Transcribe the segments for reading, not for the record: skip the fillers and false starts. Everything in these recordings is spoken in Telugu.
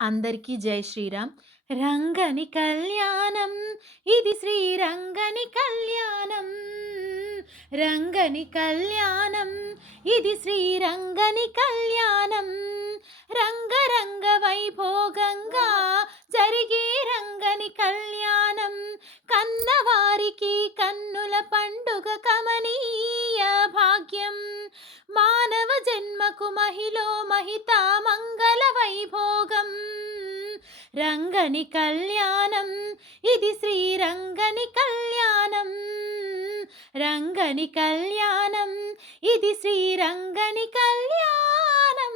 అందరికీ జై శ్రీరామ్. రంగని కళ్యాణం ఇది శ్రీరంగని కళ్యాణం. రంగని కళ్యాణం ఇది శ్రీరంగని కళ్యాణం. రంగరంగ వైభోగంగా జరిగే రంగని కళ్యాణం. కన్నవారికి కన్నుల పండుగ కమనీయ భాగ్యం. మానవ జన్మకు మహిలో మహిత మంగళ వైభోగం. రంగని కళ్యాణం ఇది శ్రీరంగని కళ్యాణం. రంగని కళ్యాణం ఇది శ్రీరంగని కళ్యాణం.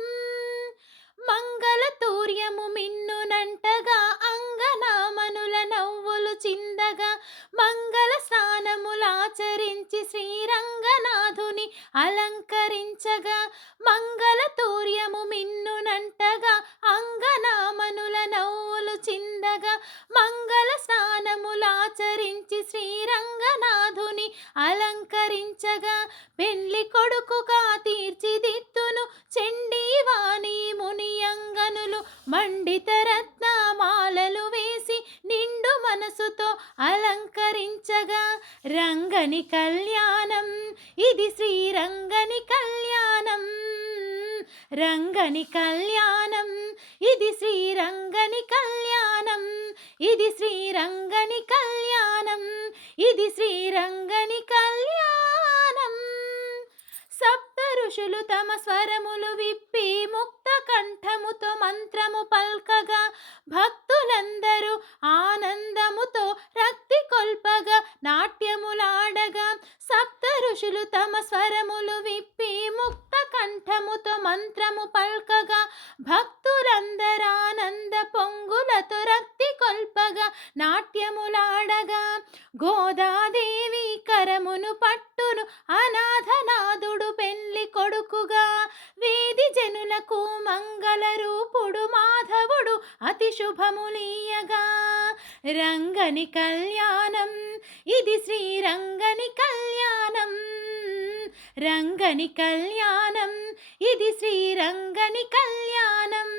మంగళతూర్యము మిన్నునంటగా అంగనామనుల నవ్వులు చిందగా మంగళ స్నానములాచరించి శ్రీరంగనాథుని అలంకరించగా మంగళతూర్యము మిన్నునంటగా అంగనామనుల నవ్వులు చిందగా మంగళ స్నానములాచరించి శ్రీరంగనాథుని అలంకరించగా పెళ్లి కొడుకుగా తీర్చిదిద్దును చండీవాణి మునియంగనులు మండిత రత్నమాలలు వేసి నిండు మనసుతో అలంకరించగా రంగని కళ్యాణం ఇది శ్రీరంగని కళ్యాణం. రంగని కళ్యాణం ఇది శ్రీరంగని కళ్యాణం. ఇది శ్రీరంగని కళ్యాణం. ఇది శ్రీరంగని కళ్యాణం. సప్త ఋషులు తమ స్వరములు విప్పి ముక్త కంఠముతో మంత్రము పల్కగా భక్తులందరూ ఆనందముతో రక్తి కొల్పగా నాట్యములాడగా సప్త ఋషులు తమ స్వరములు విప్పి ముక్త కంఠముతో మంత్రము పల్కగా భక్తులందరూ ఆనంద పొంగులతో రక్తి కొల్పగా నాట్యములాడగా గోదాదేవి కరమును పట్టును అనాథనాథుడు పెళ్లి కొడుకుగా వేది జనులకు మంగళ రూపుడు మాధవుడు అతి శుభములీయగా రంగని కళ్యాణం ఇది శ్రీరంగని కళ్యాణం. రంగని కళ్యాణం ఇది శ్రీరంగని కళ్యాణం.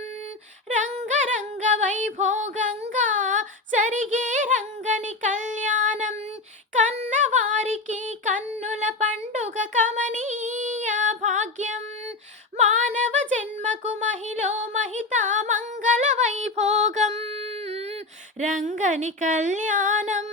రంగరంగ వైభోగంగా జరిగే రంగని కళ్యాణం. కన్నవారికి కన్నుల పండుగ కమనీయ భాగ్యం. మానవ జన్మకు మహిలో మహిత మంగళ వైభోగం. రంగని కళ్యాణం